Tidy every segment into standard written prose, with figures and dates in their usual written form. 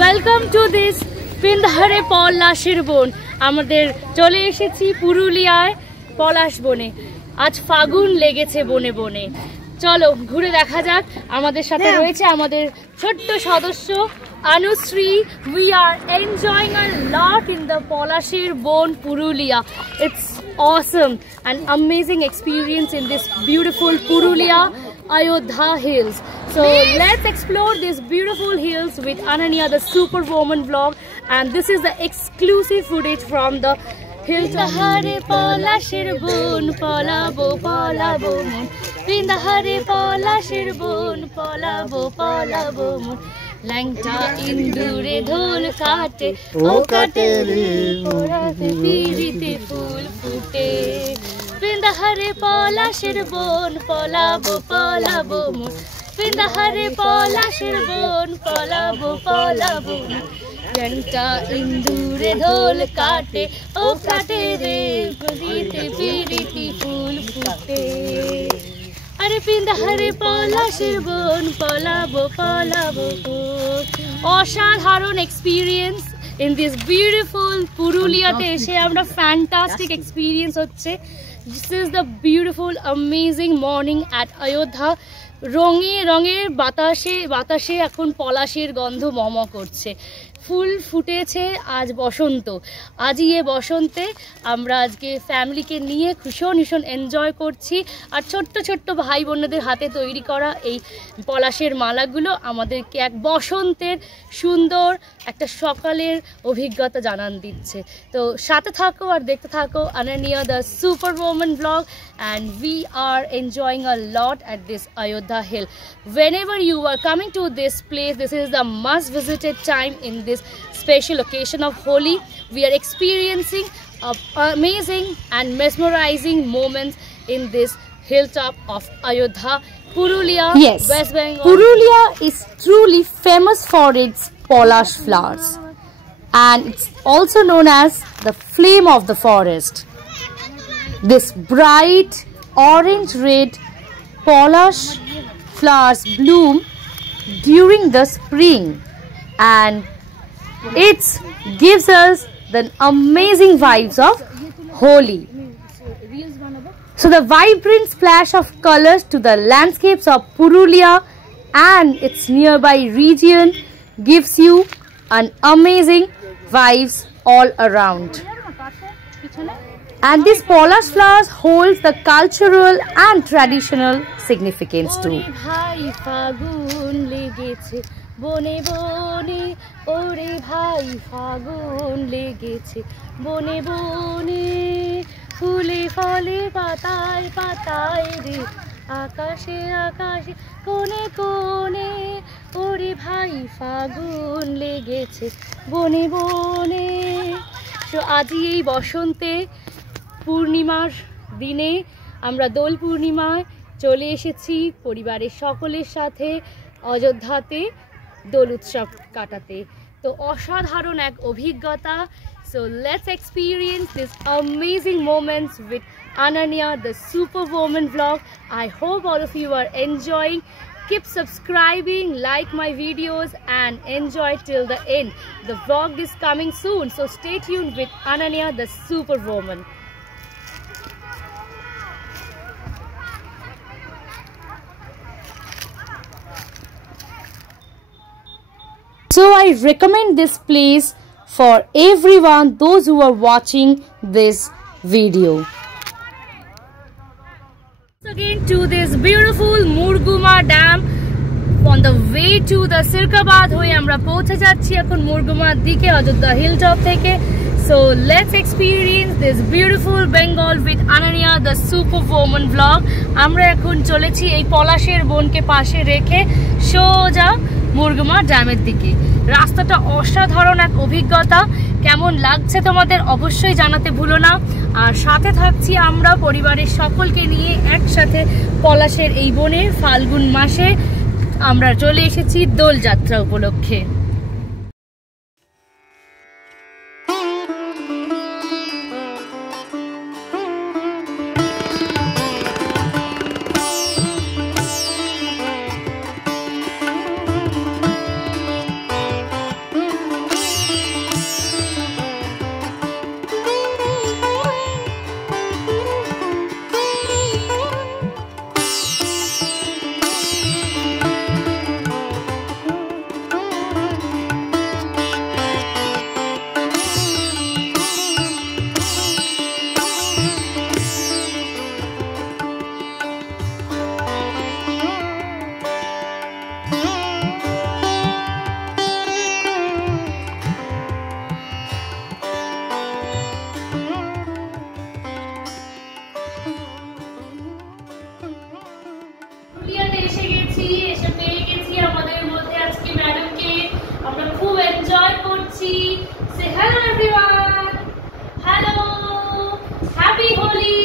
Welcome to this পিন্ধারে পলাশের বন। আমাদের চলে এসেছি পুরুলিয়ায় পলাশ বনে। আজ ফাগুন লেগেছে বনে বনে। চলো ঘুরে দেখা যাক। আমাদের সাথে রয়েছে আমাদের ছোট্ট সদস্য Anushree. We are enjoying a lot in the Polasher Bon Purulia. It's awesome and amazing experience in this beautiful Purulia Ayodhya hills. So let's explore these beautiful hills with Ananya, the Superwoman vlog, and this is the exclusive footage from the Pindahare Polasher Bon Polabo Polabo Mon. Pindahare Polasher Bon Polabo Polabo Mon. Langta indure dhol kate o kate re porate pirite phul fute. Pindahare Polasher Bon Polabo Polabo Mon. Pindahare Polasher Bon Polabo Polabo Mon. Langta indure dhol kate o kate re porate pirite phul fute. আরে পিন্দাহারে পলাশের বন পলাবো পলাবো। অসাধারণ experience in this beautiful পুরুলিয়াতে এসে আমরা fantastic experience হচ্ছে। This is the beautiful amazing morning at Ayodhya. রঙে রঙের বাতাসে বাতাসে এখন পলাশের গন্ধ মম করছে। ফুল ফুটেছে আজ বসন্ত। আজই এ বসন্তে আমরা আজকে ফ্যামিলিকে নিয়ে ভীষণ ভীষণ এনজয় করছি। আর ছোট্ট ছোট্ট ভাই বোনদের হাতে তৈরি করা এই পলাশের মালাগুলো আমাদেরকে এক বসন্তের সুন্দর একটা সকালের অভিজ্ঞতা জানান দিচ্ছে। তো সাথে থাকো আর দেখতে থাকো Ananya the Superwoman vlog, and we are enjoying a lot at this Ayodhya hill. Whenever you are coming to this place, this is the must visited time in this special occasion of Holi. We are experiencing amazing and mesmerizing moments in this hilltop of Ayodhya, Purulia, yes. West Bengal. Purulia is truly famous for its polash flowers, and it's also known as the flame of the forest. This bright orange-red polash flowers bloom during the spring, and it gives us the amazing vibes of Holi. So the vibrant splash of colors to the landscapes of Purulia and its nearby region gives you an amazing vibes all around. And these polash flowers holds the cultural and traditional significance too. বনে বনে ওরে ভাই ফাগুন লেগেছে বনে বনে ফুলে ফলে পাতায় পাতায় রে আকাশে আকাশে কোনে কোনে ওরে ভাই ফাগুন লেগেছে বনে বনে। তো আজই এই বসন্তে পূর্ণিমার দিনে আমরা দোল পূর্ণিমায় চলে এসেছি পরিবারের সকলের সাথে অযোধ্যাতে দোল উৎসব কাটাতে। তো অসাধারণ এক অভিজ্ঞতা। So let's experience this amazing moments with Ananya the Superwoman vlog. I hope all of you are enjoying. Keep subscribing, like my videos, and enjoy till the end. The vlog is coming soon, so stay tuned with Ananya the Superwoman. So I recommend this place for everyone, those who are watching this video. Again to this beautiful Murguma Dam on the way to the Sirkabad হয়ে আমরা পৌঁছে যাচ্ছি এখন মুরগুমার দিকে Ayodhya hilltop থেকে। So let's experience this beautiful Bengal with Ananya the Superwoman vlog. আমরা এখন চলেছি এই পলাশের বনকে পাশে রেখে সোজা মুরগুমা ড্যামের দিকে। রাস্তাটা অসাধারণ এক অভিজ্ঞতা। কেমন লাগছে তোমাদের অবশ্যই জানাতে ভুলো না। আর সাথে থাকছি আমরা পরিবারের সকলকে নিয়ে একসাথে পলাশের এই বনে ফাল্গুন মাসে আমরা চলে এসেছি দোলযাত্রা উপলক্ষে। আসছি। Say hello everyone. Hello. Happy Holi.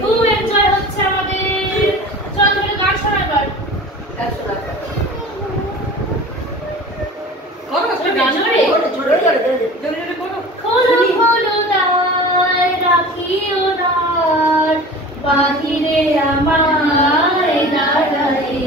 খুব এনজয় হচ্ছে আমাদের। চল তুমি গান শোনা এবার। খোলো খোলো দ্বার, রাখিও দ্বার, বাহিরে আমায় দাঁড়ায়ে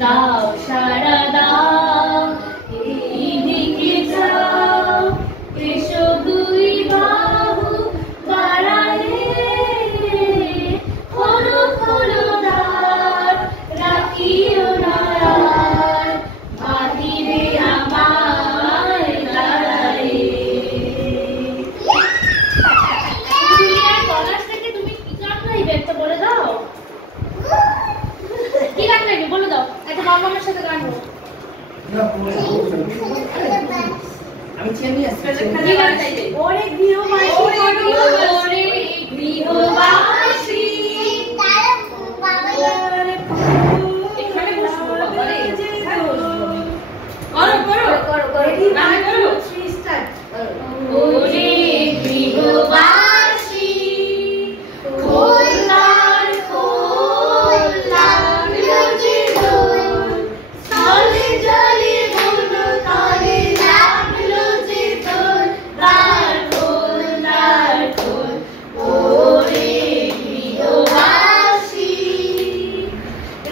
দাও সারা দাও, এইদিকে যাও, এসো দুই বাহু বাড়ায়ে। খোলো খোলো দ্বার, রাখিও দ্বার, বাহিরে আমায় দাঁড়ায়ে। পুরুলিয়ার পলাশ থেকে তুমি কি গান গাইবে একটা বলে দাও। কি গান গাইবে বলে দাও, একটা মামার সাথে গান হোক। আমি চেনি আসছি। কি গান গাইবে? ওরে গৃহবাসী, ওরে গৃহবাসী, এখানে বসবো বাবা রে, এখানে বসবো। করো ওরে গৃহবাসী, খোলার খোল লাগলো যে দোল, স্থলে জলে বন তলে লাগলো যে দোল, দ্বার খোল দ্বার খোল, ওরে গৃহবাসী।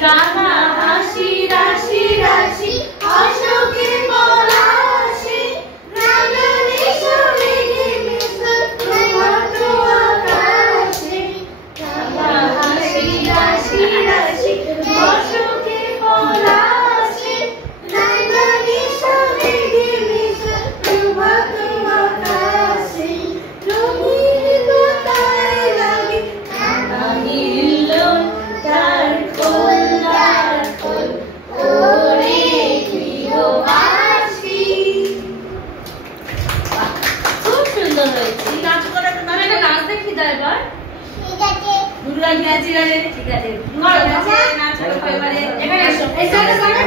রাঙা হাসি রাশি রাশি অশোকে পলাশে, রাঙানে সবেগে মিশো তোমার আকাশে। রাঙা হাসি রাশি রাশি অশোকে পলাশে, রাঙানে সবেগে মিশো তোমার আকাশে। রঙিন তারায় লাগে রাঙিল দ্বার খোল দ্বার খোল, ওরে গৃহবাসী। খুব সুন্দর হয়েছে। নাচ করা একটা নাচ দেখি দাও এবার। দুর্গা গেছি রে, ঠিক আছে নাচ করবে এবারে। এখানে এসো, এই সাইডে সাইডে।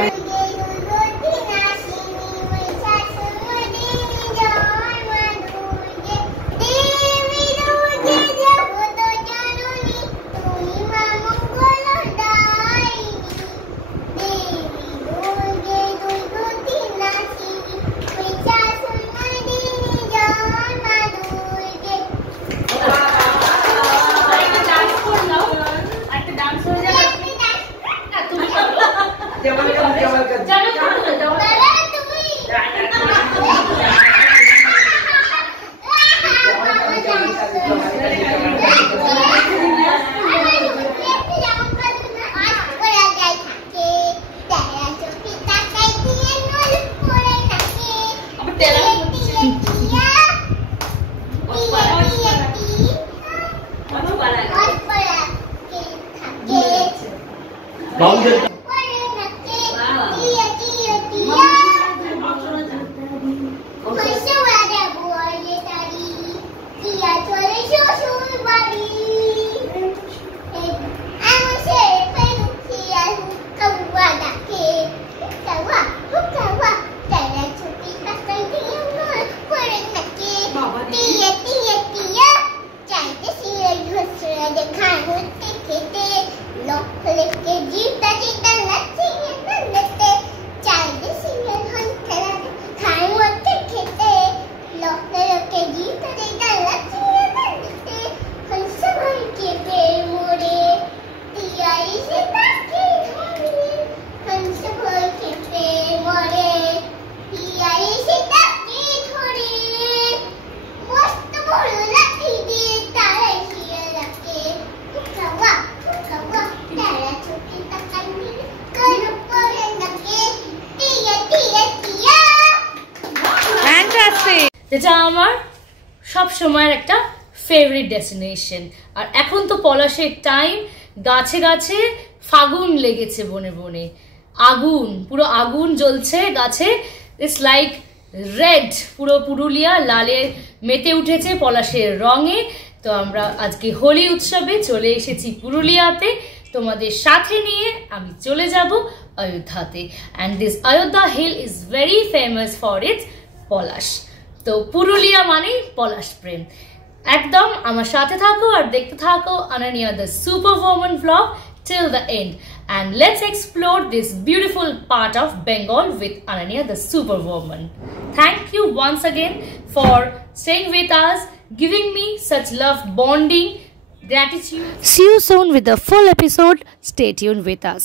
যেটা আমার সব সময়ের একটা ফেভারিট ডেস্টিনেশন। আর এখন তো পলাশের টাইম, গাছে গাছে ফাগুন লেগেছে, বনে বনে আগুন, পুরো আগুন জ্বলছে গাছে। ইটস লাইক রেড, পুরো পুরুলিয়া লালে মেতে উঠেছে পলাশের রঙে। তো আমরা আজকে হোলি উৎসবে চলে এসেছি পুরুলিয়াতে, তোমাদের সাথে নিয়ে আমি চলে যাব অযোধ্যাতে। And this Ayodhya hill is very famous for its palash. তো পুরুলিয়া মানে পলাশ প্রেম। একদম আমার সাথে থাকো আর দেখতে থাকো Ananya the Superwoman vlog till the end, and let's explore this beautiful part of Bengal with Ananya the Superwoman. Thank you once again for staying with us, giving me such love, bonding, gratitude. See you soon with the full episode. Stay tuned with us.